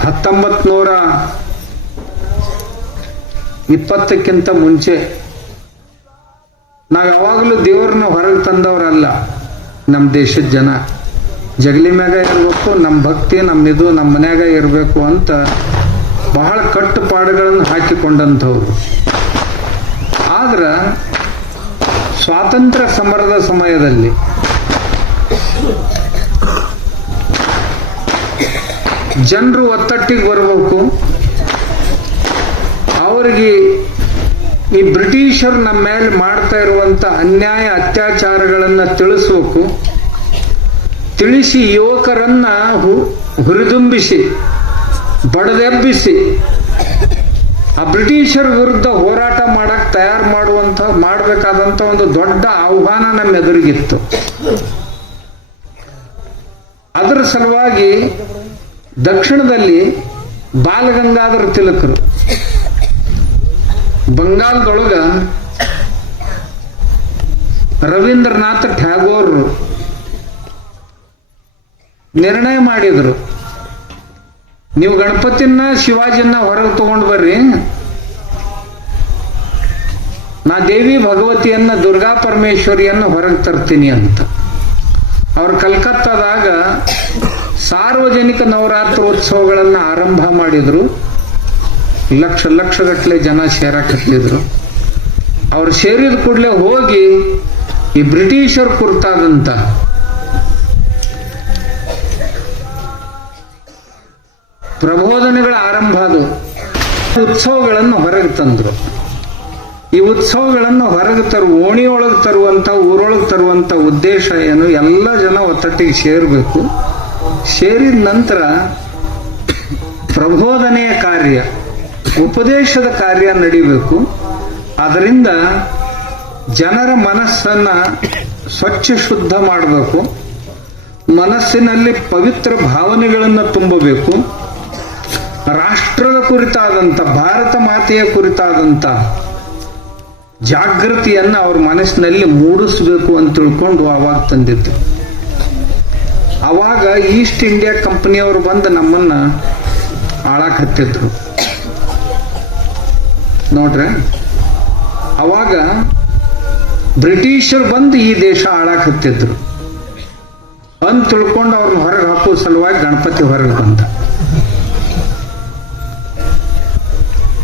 1920ಕ್ಕಿಂತ ಮುಂಚೆ ನಾವು ಯಾವಾಗಲೂ ದೇವ್ರನ್ನ ಹೊರಗೆ ತಂದವರಲ್ಲ. ನಮ್ಮ ದೇಶದ ಜನ ಜಗಲಿ ಮ್ಯಾಗ ಇರಬೇಕು, ನಮ್ಮ ಭಕ್ತಿ ನಮ್ಮಿದು ನಮ್ಮ ಮನ್ಯಾಗ ಇರಬೇಕು ಅಂತ ಬಹಳ ಕಟ್ಟುಪಾಡುಗಳನ್ನು ಹಾಕಿಕೊಂಡಂಥವ್ರು. ಆದ್ರೆ ಸ್ವಾತಂತ್ರ್ಯ ಸಮರದ ಸಮಯದಲ್ಲಿ ಜನರು ಒತ್ತಟ್ಟಿಗೆ ಬರಬೇಕು, ಅವರಿಗೆ ಈ ಬ್ರಿಟಿಷರು ನಮ್ಮ ಮೇಲೆ ಮಾಡ್ತಾ ಇರುವಂತ ಅನ್ಯಾಯ ಅತ್ಯಾಚಾರಗಳನ್ನು ತಿಳಿಸ್ಬೇಕು. ತಿಳಿಸಿ ಯುವಕರನ್ನ ಹುರಿದುಂಬಿಸಿ ಬಡದೆಬ್ಬಿಸಿ ಆ ಬ್ರಿಟಿಷರ ವಿರುದ್ಧ ಹೋರಾಟ ಮಾಡಕ್ ಮಾಡಬೇಕಾದಂತ ಒಂದು ದೊಡ್ಡ ಆಹ್ವಾನ ನಮ್ಮ ಎದುರಿಗಿತ್ತು. ಅದರ ಸಲುವಾಗಿ ದಕ್ಷಿಣದಲ್ಲಿ ಬಾಲಗಂಗಾಧರ ತಿಲಕರು, ಬಂಗಾಲದೊಳಗ ರವೀಂದ್ರನಾಥ ಟ್ಯಾಗೋರ್ ನಿರ್ಣಯ ಮಾಡಿದ್ರು, ನೀವು ಗಣಪತಿನ ಶಿವಾಜಿನ ಹೊರಗೆ ತಗೊಂಡು ಬರ್ರಿ, ನಾ ದೇವಿ ಭಗವತಿಯನ್ನ ದುರ್ಗಾ ಪರಮೇಶ್ವರಿಯನ್ನು ಹೊರಗೆ ತರ್ತೀನಿ ಅಂತ. ಅವ್ರು ಕಲ್ಕತ್ತಾದಾಗ ಸಾರ್ವಜನಿಕ ನವರಾತ್ರೋತ್ಸವಗಳನ್ನು ಆರಂಭ ಮಾಡಿದ್ರು. ಲಕ್ಷಗಟ್ಟಲೆ ಜನ ಸೇರಕತ್ತಿದ್ರು. ಅವ್ರು ಸೇರಿದ ಕೂಡಲೇ ಹೋಗಿ ಈ ಬ್ರಿಟಿಷರು ಕುರಿತಾದಂತ ಪ್ರಬೋಧನೆಗಳ ಆರಂಭ ಅದು. ಉತ್ಸವಗಳನ್ನು ಹೊರಗೆ ತಂದ್ರು. ಈ ಉತ್ಸವಗಳನ್ನು ಹೊರಗೆ ಓಣಿಯೊಳಗೆ ತರುವಂತ, ಊರೊಳಗೆ ತರುವಂತ ಉದ್ದೇಶ ಏನು, ಎಲ್ಲ ಜನ ಒತ್ತಟ್ಟಿಗೆ ಸೇರಬೇಕು. ಸೇರಿದ ನಂತರ ಪ್ರಬೋಧನೆಯ ಕಾರ್ಯ, ಉಪದೇಶದ ಕಾರ್ಯ ನಡಿಬೇಕು. ಅದರಿಂದ ಜನರ ಮನಸ್ಸನ್ನ ಸ್ವಚ್ಛ ಶುದ್ಧ ಮಾಡಬೇಕು, ಮನಸ್ಸಿನಲ್ಲಿ ಪವಿತ್ರ ಭಾವನೆಗಳನ್ನು ತುಂಬಬೇಕು, ರಾಷ್ಟ್ರದ ಕುರಿತಾದಂತ, ಭಾರತ ಮಾತೆಯ ಕುರಿತಾದಂತ ಜಾಗೃತಿಯನ್ನ ಅವ್ರ ಮನಸ್ಸಿನಲ್ಲಿ ಮೂಡಿಸ್ಬೇಕು ಅಂತ ತಿಳ್ಕೊಂಡು ಅವಾಗ ತಂದಿದ್ದು. ಅವಾಗ ಈಸ್ಟ್ ಇಂಡಿಯಾ ಕಂಪನಿಯವರು ಬಂದು ನಮ್ಮನ್ನ ಆಳಾಕ್ ಹತ್ತಿದ್ರು ನೋಡ್ರೆ. ಅವಾಗ ಬ್ರಿಟಿಷರು ಬಂದು ಈ ದೇಶ ಆಳಾಕ್ ಹತ್ತಿದ್ರು ಅಂತ ತಿಳ್ಕೊಂಡು ಅವ್ರನ್ನ ಹೊರಗೆ ಹಾಕೋ ಸಲುವಾಗಿ ಗಣಪತಿ ಹೊರಗೆ ಬಂದ.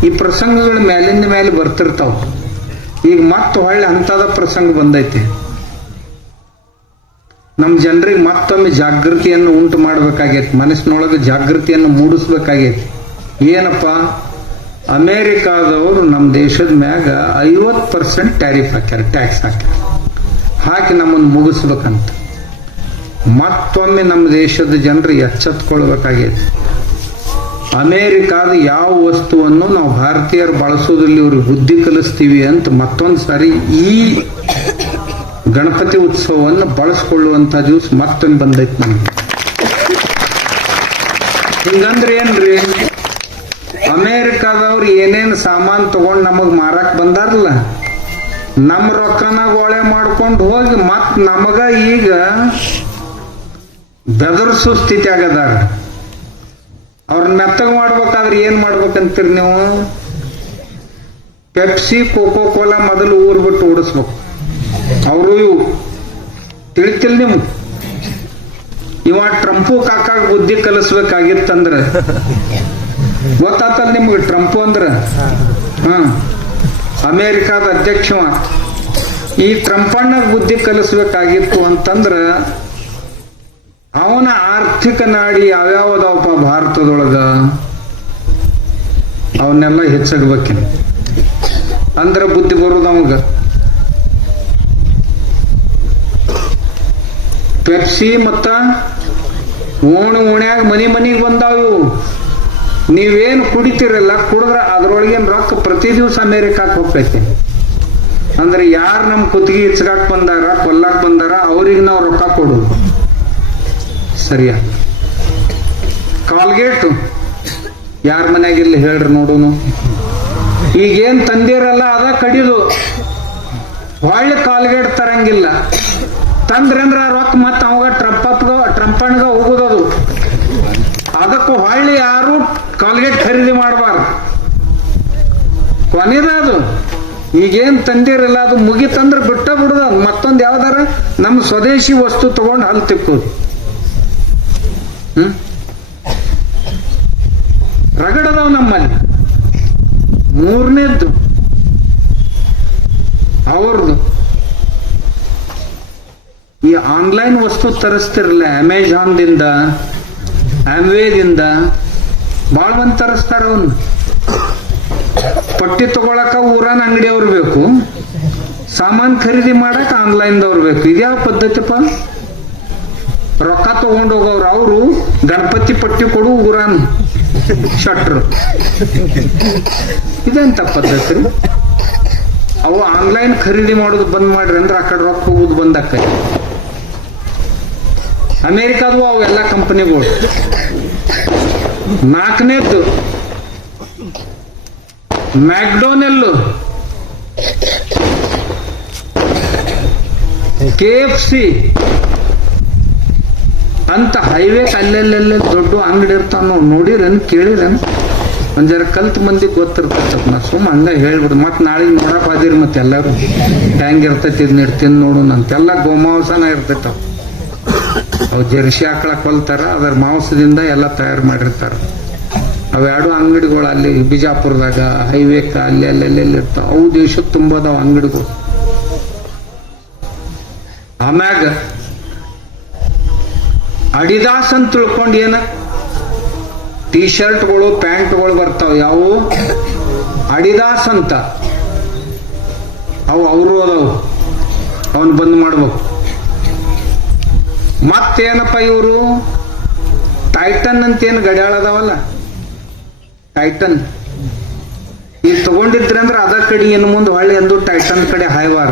ಈ ಪ್ರಸಂಗಗಳು ಮೇಲಿಂದ ಮೇಲೆ ಬರ್ತಿರ್ತಾವ. ಈಗ ಮತ್ತೆ ಹೊಳ್ಳಿ ಅಂತದ ಪ್ರಸಂಗ ಬಂದೈತಿ. ನಮ್ಮ ಜನರಿಗೆ ಮತ್ತೊಮ್ಮೆ ಜಾಗೃತಿಯನ್ನು ಉಂಟು ಮಾಡ್ಬೇಕಾಗೈತಿ, ಮನಸ್ಸಿನೊಳಗೆ ಜಾಗೃತಿಯನ್ನು ಮೂಡಿಸ್ಬೇಕಾಗೈತಿ. ಏನಪ್ಪ, ಅಮೇರಿಕಾದವರು ನಮ್ಮ ದೇಶದ ಮ್ಯಾಗ 50% ಟ್ಯಾರಿಫ್ ಹಾಕ್ಯಾರ, ಟ್ಯಾಕ್ಸ್ ಹಾಕಿ ನಮ್ಮನ್ನು ಮುಗಿಸ್ಬೇಕಂತ. ಮತ್ತೊಮ್ಮೆ ನಮ್ಮ ದೇಶದ ಜನರು ಎಚ್ಚೆತ್ಕೊಳ್ಬೇಕಾಗೈತಿ. ಅಮೇರಿಕಾದ ಯಾವ ವಸ್ತುವನ್ನು ನಾವು ಭಾರತೀಯರು ಬಳಸೋದ್ರಲ್ಲಿ ಇವ್ರಿಗೆ ಬುದ್ಧಿ ಕಲಿಸ್ತೀವಿ ಅಂತ ಮತ್ತೊಂದು ಸಾರಿ ಈ ಗಣಪತಿ ಉತ್ಸವವನ್ನು ಬಳಸ್ಕೊಳ್ಳುವಂತ ದಿವಸ ಮತ್ತೊಂದು ಬಂದೈತಿ ನಮ್ಗೆ. ಹಿಂಗಂದ್ರೆ ಏನ್ರಿ, ಅಮೇರಿಕಾದವ್ರು ಏನೇನು ಸಾಮಾನು ತಗೊಂಡು ನಮಗ್ ಮಾರಕ್ ಬಂದಾರಲ್ಲ, ನಮ್ಮ ರೊಕ್ಕನ ಗೋಳೆ ಮಾಡ್ಕೊಂಡು ಹೋಗಿ ಮತ್ ನಮಗ ಈಗ ಬೆದರ್ಸೋ ಸ್ಥಿತಿ ಆಗದಾರ. ಅವ್ರನ್ನ ಮೆತ್ತಗ ಮಾಡ್ಬೇಕಾದ್ರೆ ಏನ್ ಮಾಡ್ಬೇಕಂತೀರಿ ನೀವು? ಪೆಪ್ಸಿ, ಕೋಕೋ ಕೋಲಾ ಮೊದಲು ಊರ್ ಬಿಟ್ಟು ಓಡಿಸ್ಬೇಕು. ಅವರು ಇವು ತಿಳಿತಿಲ್ ನಿಮ್ಗೆ. ಇವ ಟ್ರಂಪು ಕಾಕಾಗ ಬುದ್ಧಿ ಕಲಿಸ್ಬೇಕಾಗಿತ್ತಂದ್ರ ಗೊತ್ತಾತಲ್ ನಿಮ್ಗೆ. ಟ್ರಂಪು ಅಂದ್ರ ಅಮೇರಿಕಾದ ಅಧ್ಯಕ್ಷವ. ಈ ಟ್ರಂಪಣ್ಣಗ ಬುದ್ಧಿ ಕಲಿಸ್ಬೇಕಾಗಿತ್ತು ಅಂತಂದ್ರ ಅವನ ಆರ್ಥಿಕ ನಾಡಿ ಯಾವ್ಯಾವದವಪ್ಪ ಭಾರತದೊಳಗ ಅವನ್ನೆಲ್ಲ ಹೆಚ್ಚಾಗಬೇಕೇನು ಅಂದ್ರ ಬುದ್ಧಿ ಬರುದು ಅವಾಗ. ಪೆಪ್ಸಿ ಮತ್ತ ಓಣ್ಯಾಗ ಮನಿಗೆ ಬಂದಾವು. ನೀವೇನು ಕುಡಿತೀರಲ್ಲ, ಕುಡಿದ್ರ ಅದ್ರೊಳಗೇನ್ ರೊಕ್ಕ ಪ್ರತಿ ದಿವಸ ಅಮೇರಿಕಾಕ್ ಹೋಗ್ತೈತಿ. ಅಂದ್ರೆ ಯಾರು ನಮ್ ಕುತ್ತಿಗೆ ಇಚ್ಚಾಕ್ ಬಂದಾರ, ಕೊಲ್ಲಾಕ್ ಬಂದಾರ, ಅವ್ರಿಗೆ ನಾವು ರೊಕ್ಕ ಕೊಡುದು. ಸರಿಯಾ? ಕಾಲ್ಗೇಟ್ ಯಾರ ಮನ್ಯಾಗಿಲ್ಲ ಹೇಳ್ರಿ ನೋಡುನು. ಈಗೇನ್ ತಂದಿರಲ್ಲ ಅದ ಕಡಿದು, ಹೊಳ್ಳಿ ಕಾಲ್ಗೇಟ್ ತರಂಗಿಲ್ಲ. ತಂದ್ರಂದ್ರ ರೊಕ್ಕ ಮತ್ತ ಅವಾಗ ಟ್ರಂಪಣ್ಗ ಹೋಗುದದು. ಅದಕ್ಕೂ ಹೊಳ್ಳಿ ಯಾರು ಕೊನೆದ ಅದು. ಈಗೇನ್ ತಂದಿರಲ್ಲ ಅದು ಮುಗಿತಂದ್ರೆ ಬಿಟ್ಟ ಬಿಡುದ. ಮತ್ತೊಂದು ಯಾವ್ದಾರ ನಮ್ಮ ಸ್ವದೇಶಿ ವಸ್ತು ತಗೊಂಡು ಹಲ್ ತಿಕ್ಕೋದು. ರಗಡದವ್ ನಮ್ಮಲ್ಲಿ. ಮೂರನೇದ್ದು ಅವ್ರದ್ದು ಈ ಆನ್ಲೈನ್ ವಸ್ತು ತರಿಸ್ತಿರಲ್ಲ, ಅಮೆಜಾನ್ದಿಂದ, ಆಮ್ವೇದಿಂದ ಭಾಳ ಮಂದಿ ತರಿಸ್ತಾರ. ಅವನು ಪಟ್ಟಿ ತಗೊಳಕ ಊರಾನ ಅಂಗಡಿಯವ್ರು ಬೇಕು, ಸಾಮಾನ್ ಖರೀದಿ ಮಾಡಕ್ ಆನ್ಲೈನ್ದವ್ರು ಬೇಕು. ಇದ್ಯಾವ ಪದ್ಧತಿಪ್ಪ? ರೊಕ್ಕ ತಗೊಂಡು ಹೋಗೋರು ಅವರು ಗಣಪತಿ ಪಟ್ಟಿ ಕೊಡು ಊರಾನ್ ಶಟ್ರು. ಇದೆಂತ ಪದ್ಧತಿ? ಅವು ಆನ್ಲೈನ್ ಖರೀದಿ ಮಾಡೋದು ಬಂದ್ ಮಾಡ್ರಿ ಅಂದ್ರೆ ಆ ಕಡೆ ರೊಕ್ಕ ಹೋಗುದು ಬಂದಾಕ. ಅಮೇರಿಕಾದವು ಅವೆಲ್ಲ ಕಂಪನಿಗಳು. ನಾಲ್ಕನೇದ್ದು ಮ್ಯಾಕ್ಡೊನೆಲ್, KFC ಅಂತ ಹೈವೇ ಅಲ್ಲೆಲ್ಲೆಲ್ಲ ದೊಡ್ಡ ಅಂಗಡಿ ಇರ್ತಾವ. ನೋಡಿರೇನು, ಕೇಳಿರೇನು? ಒಂದ್ ಜರ ಕಲ್ತ್ ಮಂದಿಗೆ ಗೊತ್ತಿರ್ತೈತಪ್ಪ. ನಾ ಸುಮ್ಮ ಹಂಗ ಹೇಳ್ಬಿಡು. ಮತ್ ನಾಳೆಗೆ ನೋಡಕ್ ಹೋದಿರಿ ಮತ್ತೆ ಎಲ್ಲಾರು ಹೆಂಗಿರ್ತೈತಿ ಇದನ್ನ ತಿಂದು ನೋಡೋಣ ಅಂತೆಲ್ಲ. ಗೋಮಾಂಸನ ಇರ್ತೈತವ. ಅವು ಜರ್ಸಿ ಆಕಳ ಕೊಲ್ತಾರ, ಅದರ ಮಾಂಸದಿಂದ ಎಲ್ಲ ತಯಾರು ಮಾಡಿರ್ತಾರ. ಅವೆರಡು ಅಂಗಡಿಗಳು ಅಲ್ಲಿ ಬಿಜಾಪುರದಾಗ ಹೈವೇಕ ಅಲ್ಲಿ ಅಲ್ಲೆಲ್ಲೆಲ್ಲ ಇರ್ತಾವ. ಅವು ದೇಶದ ತುಂಬದಾವ ಅಂಗಡಿಗಳು. ಆಮ್ಯಾಗ ಅಡಿದಾಸ್ ಅಂತ ತಿಳ್ಕೊಂಡು ಏನ ಟೀ ಶರ್ಟ್ಗಳು ಪ್ಯಾಂಟ್ಗಳು ಬರ್ತಾವ. ಯಾವ ಅಡಿದಾಸ್ ಅಂತ ಅವು ಅವರು ಅದಾವು, ಅವನ್ ಬಂದ್ ಮಾಡ್ಬೇಕು. ಮತ್ತೇನಪ್ಪ ಇವರು ಟೈಟನ್ ಅಂತ ಏನು ಗಡಿಯಾಳ ಅದಾವಲ್ಲ, ಟೈಟನ್ ಈಗ ತಗೊಂಡಿದ್ರಿ ಅಂದ್ರೆ ಅದ ಕಡೆ ಇನ್ನು ಮುಂದೆ ಹೊಳ್ಳಿ ಎಂದು ಟೈಟನ್ ಕಡೆ ಹಾಯ್ವಾರ.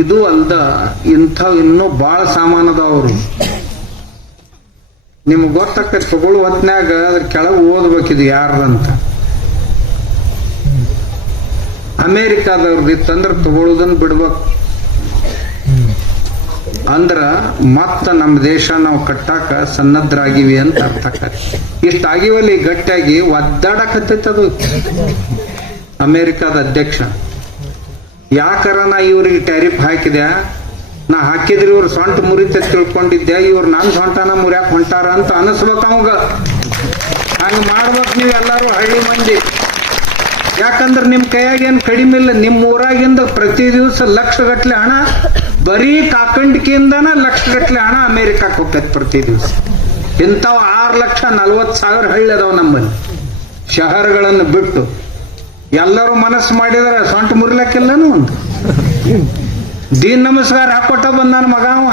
ಇದು ಅಲ್ದ ಇಂಥವ್ ಇನ್ನೂ ಬಾಳ ಸಾಮಾನ್ ಅದಾವ. ಅವರು ನಿಮ್ಗೆ ಗೊತ್ತಾಕೈತಿ ತಗೊಳ್ಳೋ ಹೊತ್ನ್ಯಾಗ ಅದ್ರ ಕೆಳಗೆ ಓದ್ಬೇಕಿದು ಯಾರ್ದಂತ. ಅಮೇರಿಕಾದವ್ರದ್ದು ಇತ್ತಂದ್ರೆ ತಗೊಳ್ಳೋದನ್ನ ಬಿಡ್ಬೇಕು. ಅಂದ್ರ ಮತ್ತ ನಮ್ಮ ದೇಶ ನಾವು ಕಟ್ಟಾಕ ಸನ್ನದ್ಧರಾಗಿವಿ ಅಂತ ಅರ್ಥ ಆಕತಿ. ಇಷ್ಟಾಗಿವಲ್ಲಿ ಗಟ್ಟಿಯಾಗಿ ಒದ್ದಾಡಕತ್ತೈತದು ಅಮೇರಿಕಾದ ಅಧ್ಯಕ್ಷ. ಯಾಕರ ನಾ ಇವ್ರಿಗೆ ಟ್ಯಾರಿಫ್ ಹಾಕಿದೆ, ನಾ ಹಾಕಿದ್ರೆ ಇವ್ರು ಸೊಂಟ ಮುರಿತ ತಿಳ್ಕೊಂಡಿದ್ದೆ, ಇವ್ರು ನನ್ ಸೊಂಟನ ಮುರಿಯಾಕ ಹೊಂಟಾರ ಅಂತ ಅನಿಸ್ಬೇಕು ಅವಾಗ. ಹಂಗ ಮಾಡ್ಬೇಕು ನೀವು ಎಲ್ಲಾರು ಹಳ್ಳಿ ಮಂದಿ. ಯಾಕಂದ್ರೆ ನಿಮ್ ಕೈಯಾಗ ಏನ್ ಕಡಿಮೆ ಇಲ್ಲ. ನಿಮ್ ಊರಾಗಿಂದ ಪ್ರತಿ ದಿವಸ ಲಕ್ಷಗಟ್ಲೆ ಹಣ ಬರೀ ಕಾಕಂಡಿಕೆಯಿಂದನ ಲಕ್ಷಗಟ್ಲೆ ಹಣ ಅಮೇರಿಕಾಕ್ ಹೋಗ್ತೈತಿ ಪ್ರತಿ ದಿವಸ. ಇಂಥವ್ 6,40,000 ಹಳ್ಳಿ ಅದಾವ ನಮ್ಮಲ್ಲಿ, ಶಹರಗಳನ್ನು ಬಿಟ್ಟು. ಎಲ್ಲರೂ ಮನಸ್ಸು ಮಾಡಿದ್ರೆ ಸೊಂಟ ಮುರಿಲಕ್ಕಿಲ್ಲನು ಒಂದು ದೀನ್ ನಮಸ್ಕಾರ ಹಾಕೊಟ್ಟ ಬಂದಾನ ಮಗ ಅವ.